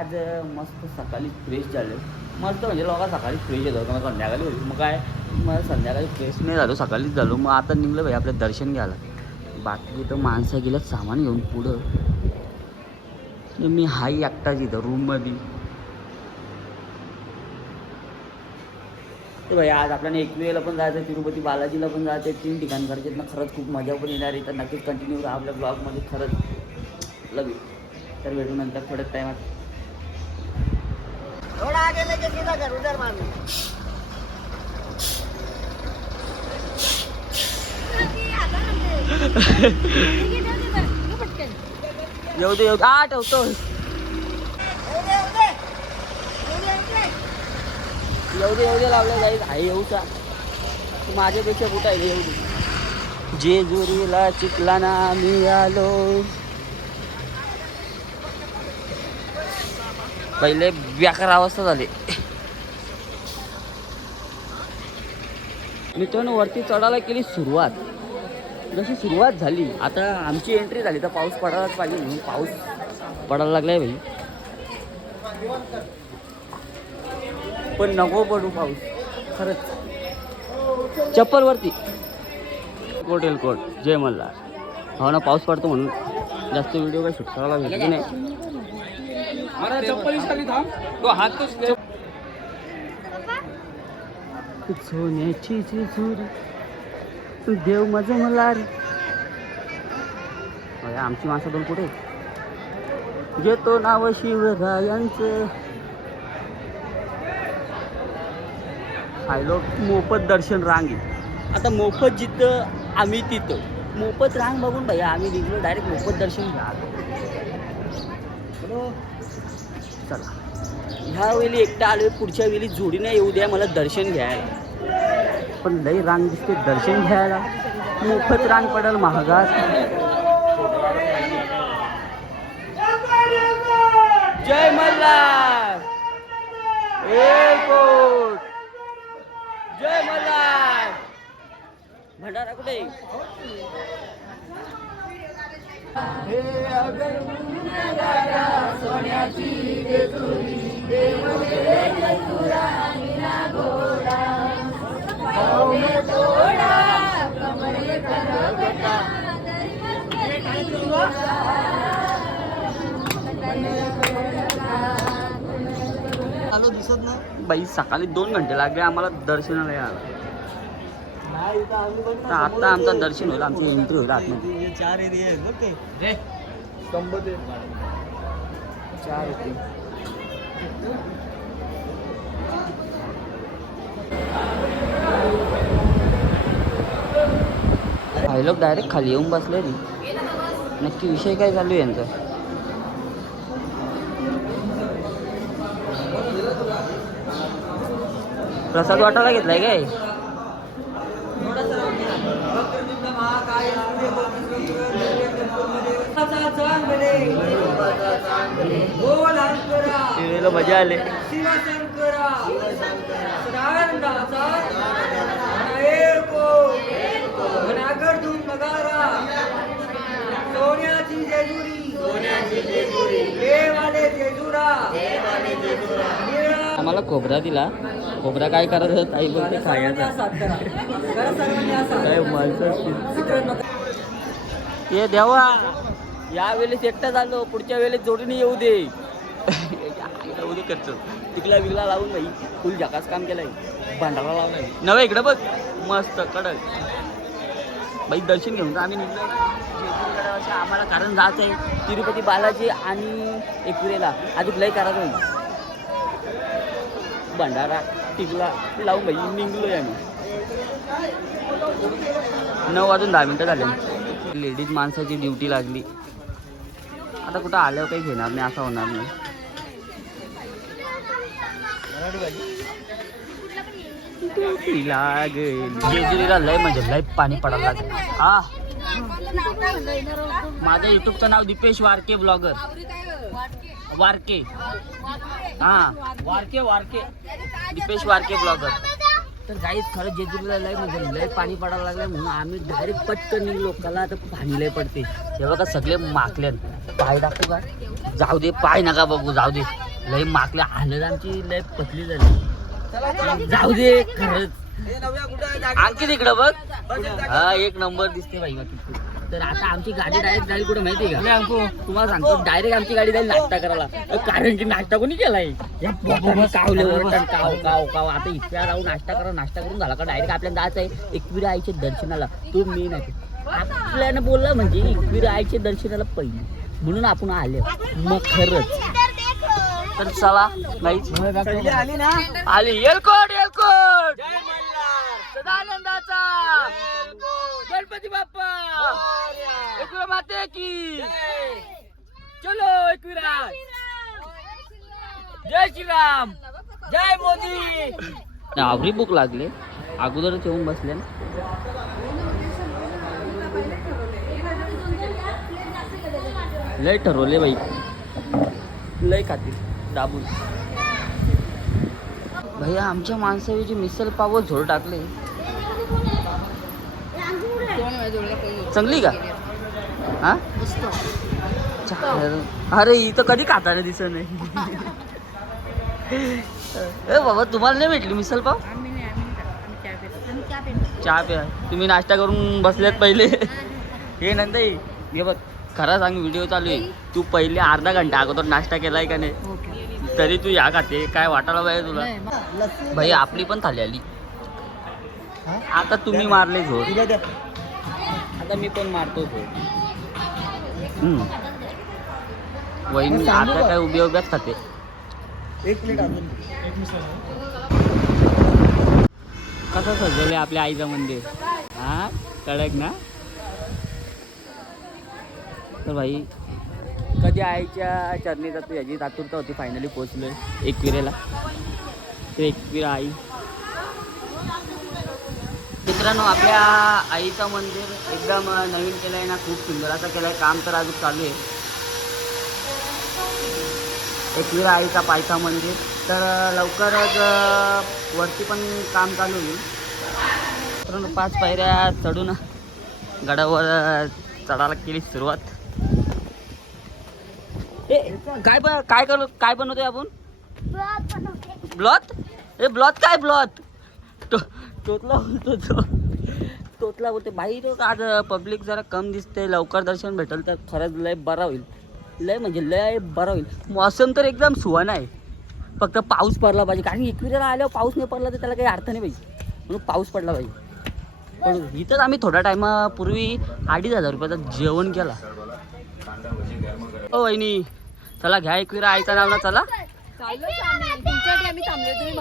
आज मस्त सकाळी फ्रेश झालो. मस्त म्हणजे लोक सकाळी फ्रेश येतात मग संध्याकाळी होती मग काय? मग संध्याकाळी फ्रेश नाही झालो सकाळीच झालो. मग आता निघलं भाई आपलं दर्शन घ्यायला. बाकी तर माणसं गेल्यात सामान घेऊन पुढं. मी हाई एकटाच इथं रूममध्ये तर भाई आज आपल्याला एकवेळेला पण जायचं तिरुपती बालाजीला पण जायचं तीन ठिकाण करायचे ना खरंच खूप मजा पण येणार आहे. तर नक्कीच कंटिन्यू राहा आपल्या ब्लॉगमध्ये खरंच लवी तर भेटू नंतर थोड्याच टायमात थोड़ा आगे लेके सीधा कर उधर मारना येऊ दे येऊ दे. आ ठेवतो येऊ दे येऊ दे लावलं जाईल. आहे येऊचा तू माझ्यापेक्षा कुठं आहे? येऊ दे. जेजुरीला चिखला ना मी आलो. पहिले बेकार अवस्था झाली. मित्रांनो वरती चढायला केली सुरुवात. जशी सुरुवात झाली आता आमची एंट्री झाली तर पाऊस पडायलाच पाहिजे म्हणून पाऊस पडायला लागलाय भाई. पण नको पडू पाऊस खरंच. चप्पल वरती. कोट एल कोट जय मल्हार. हो ना पाऊस पडतो म्हणून. जास्त व्हिडिओ काय शूट करायला भेटले नाही. सोन्याची देव माझं अरे आमची माणसं दोन कुठे घेतो नाव शिवरायांचं खायलो मोफत दर्शन रांग. आता मोफत जिथं आम्ही तिथं. मोफत रांग बघून भैया आम्ही निघलो डायरेक्ट मोफत दर्शन घ्या. चला. ह्या वेळी एकटा आलोय पुढच्या वेळी जोडीने येऊ द्या मला दर्शन घ्यायला. पण लई रांग दिसते दर्शन घ्यायला. मोफत रांग पडेल महागात. जय मल्हार. जय मल्हार. भंडारा कुठे? आलो दिसत नाही. बाई सकाळी दोन घंटे लागले आम्हाला दर्शनाला यायला. आता आमचं दर्शन होईल आमची एंट्री होईल आतमध्ये. हे चार एरिया आहेत बघ ते. स्तंभ ते. चार होते काही लोक डायरेक्ट खाली येऊन बसले रे. नक्की विषय काय चालू आहे यांचा? प्रसाद वाटायला घेतलाय काय? मजा आले. सोन्याची जेजुरी देवाले जेजुरा आम्हाला खोबरा दिला. खोबरा काय करायचं ताई बोलते खायचा. काय माणसं ये देवा या वेळेस एकटा झालो पुढच्या वेळेस जोडीने येऊ दे. करतो तिकला विकला लावून बाई फुल झकास काम केलंय. भांडारा लावलाय नव्हे इकडं बघ. मस्त कडक. बाई दर्शन घेऊन आम्ही निघलो. आम्हाला कारण जायचं आहे तिरुपती बालाजी आणि एकविरेला अजून लय करायचं भंडारा टिकला लावून बाई निघलोय आम्ही. नऊ वाजून दहा मिनटं झाले. लेडीज माणसाची ड्युटी लागली. आता कुठं आल्यावर काही घेणार नाही असं होणार नाही. जेजुरीला लय म्हणजे लय पाणी पडायला लागलं. हा. माझ्या युट्यूबचं नाव दीपेश वारके ब्लॉगर वारके. हा. वारके वारके. दीपेश वारके ब्लॉगर तर गाईच खरंच जेजुरीला लय म्हणजे लय पाणी पडायला लागलं म्हणून आम्ही डायरेक्ट पटकन निघलो. कला आता पाणी लय पडते. तेव्हा का सगळे माकले पाय दाखवू का? जाऊ दे पाय नका बघू जाऊ दे. लय माकल्या. हालत आमची लय पतली झाली. जाऊ दे खरंच. आणखी तिकडं बघ. हा एक नंबर दिसते बाई बाकी. तिथे. तर आता आमची गाडी डायरेक्ट जाईल कुठे माहितीये का? तुम्हाला सांगतो डायरेक्ट आमची गाडी जाईल नाश्ता करायला. कारण की नाश्ता कोणी केलाय? या पोटाने कावले वरटण काव काव काव. आता इतक्या राहून नाश्ता करा नाश्ता करून झाला का? डायरेक्ट आपल्याला जायचं आहे एकविरा आईच्या दर्शनाला. तो मी नाही. आपल्यानं बोलला म्हणजे एकविरा आईच्या दर्शनाला पहिले. म्हणून आपण आले. मग खरंच. तर चला नाही आली ना? आली. येलकोट येलकोट. सदानंदाचा. गणपती बाप्पा! एकविरा माते की! चलो एकविरा! जय श्रीराम! जय मोदी! आवरी भूक लागले. अगोदरच येऊन बसले ना. लय ठरवले बाई. लय खातील. दाबून. भैया आमच्या माणसाऐवजी मिसल पाव झोड टाकले. चांगली का? हा. अरे ही तर कधी खाताना दिसत नाही. ए बाबा तुम्हाला नाही भेटली मिसल पाव? चहा प्या. तुम्ही नाश्ता करून बसल्यात पहिले. हे नंतर हे बघ खरा सांग व्हिडिओ चालू आहे. तू पहिले अर्धा घंटा अगोदर नाश्ता केलाय का नाही? तरी तू या खाते. काय वाटायला पाहिजे तुला? भाई आपली पण थाली आली. आता तुम्ही मारले द्या. आता मी पण मारतो. वहिनी आता काय उभ्या उभ्याच खाते एक कसं सजवले आपल्या आईचं मंदिर? हा? कडक ना? तर भाई कधी आईच्या चरणी जातो याची आतुरता होती फायनली पोचलोय एकविरेला. ते एकविरा आई. मित्रांनो आपल्या आईचं मंदिर एकदम नवीन केलं आहे ना खूप सुंदर असं केलं आहे काम तर अजून चालू आहे. एकविरा आईचा पायथा मंदिर. तर लवकरच वरती पण काम चालू होईल. मित्रांनो पाच पायऱ्या चढून गडावर चढायला केली सुरुवात. ए काय ब- काय करू काय बनवतोय आपण? ब्लॉथ? ए ब्लॉथ काय ब्लॉथ? तोतला बोलतो तो. तोतला बोलते बाई तो आज पब्लिक जरा कम दिसते लवकर दर्शन भेटेल तर खरंच लय बरा होईल. लय म्हणजे लय बरा होईल. मौसम तर एकदम सुहाना आहे. फक्त पाऊस पडला पाहिजे. कारण एकविरा आल्यावर पाऊस नाही पडला तर त्याला काही अर्थ नाही पाहिजे म्हणून पाऊस पडला पाहिजे. पण इथंच आम्ही थोड्या टायमापूर्वी अडीच हजार रुपयाचं जेवण केला. ओ वहिनी. चला घ्या एकविरा आईचं नाव ना चला.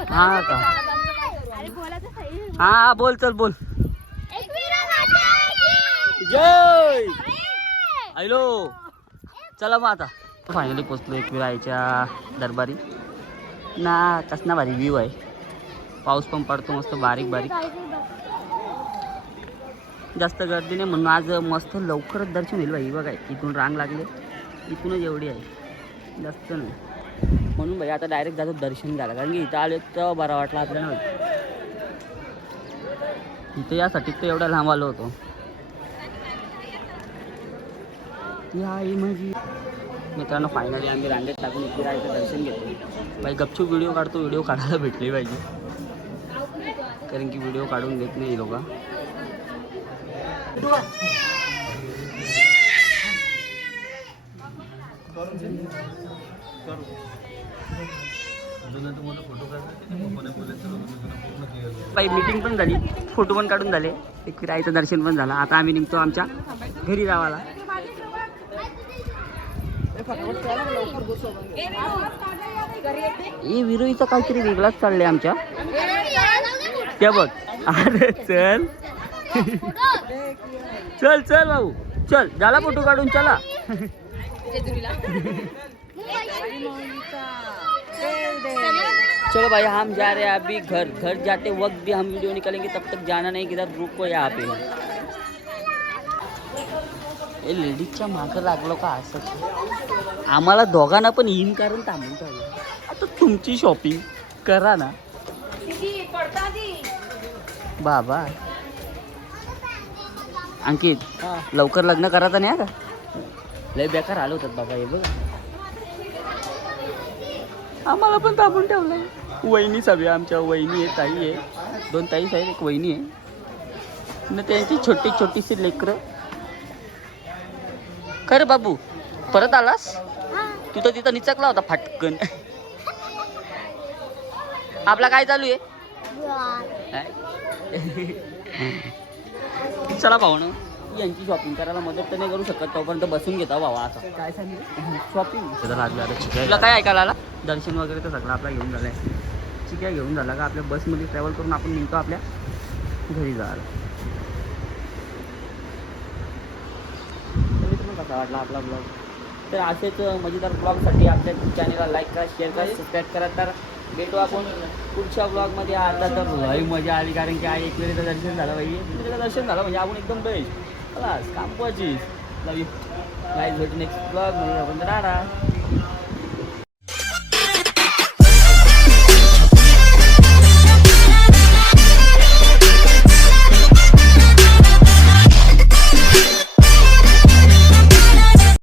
हा का? हा बोल चल बोल. जय! हॅलो चला मग आता. फायनली पोचलो एकविरा आईच्या दरबारी. ना कसना भारी व्ह्यू आहे. पाऊस पण पडतो मस्त बारीक बारीक. जास्त गर्दी नाही म्हणून आज मस्त लवकरच दर्शन होईल भाई बघा इथून रांग लागले. इथूनच एवढी आहे. जास्त नाही. म्हणून भाई आता डायरेक्ट जातो दर्शन घ्यायला. कारण की इथं आले तर बरा वाटला आपल्याला. इथं यासाठी तर एवढा लांब आलो होतो. ती आई माझी मित्रांनो फायनली आम्ही रांगेत टाकून इथे राहायचं दर्शन घेतो बाई गपचूप व्हिडिओ काढतो व्हिडिओ काढायला भेटली पाहिजे. कारण की व्हिडिओ काढून देत नाही लोक. बाई मीटिंग पण झाली. फोटो पण काढून झाले. एक राहायचं दर्शन पण झालं. आता आम्ही निघतो आमच्या घरी जावाला हे विरोईचं काहीतरी वेगळाच चाललंय आमच्या. त्या बघ. अरे चल. चल चल भाऊ. चल झाला फोटो काढून चला. चलो भाई हम जा रहे हैं अभी घर। घर जाते वक्त भी हम वीडियो निकालेंगे तब तक जाना नहीं किधर रुको यहाँ पे। ए लेडीजच्या मागं लागलो का असं? आम्हाला दोघांना पण येईन कारण थांबून ठेवलं आता तुमची शॉपिंग करा ना. बाबा. अंकित लवकर लग्न करायचं नाही हा का? लय बेकार आलो होतात बाबा हे बघ. आम्हाला पण थांबून ठेवलंय. वहिनी सगळे आमच्या वहिनी आहे ताई आहे. दोन ताईच आहेत एक वहिनी आहे. न त्यांची छोटी छोटीशी लेकरं. खरं बाबू परत आलास? तू तर तिथं निचकला होता फाटकन. आपला काय चालू आहे? चला भाऊ यांची शॉपिंग करायला मदत तर नाही करू शकत तोपर्यंत बसून घेता भावा आता. काय सांगितलं शॉपिंग तुला काय ऐकायला आला? दर्शन वगैरे तर सगळं आपला घेऊन झालंय. चिक्या घेऊन झाला का आपल्या बसमध्ये ट्रॅव्हल करून आपण निघतो आपल्या घरी जायला. कसा वाटला आपला ब्लॉग तर असेच मजेदार ब्लॉगसाठी आपल्या चॅनलला लाईक करा शेअर करा सबस्क्राईब करा. तर भेटू आपण पुढच्या ब्लॉगमध्ये आता तर लई मजा आली कारण की आज एक वेळेचं दर्शन झालं पाहिजे तुझं दर्शन झालं म्हणजे आपण एकदम बेस्ट खलास काम पोची लव यू गाईज भेटू नेक्स्ट ब्लॉग म्हणजे आपण राहणार.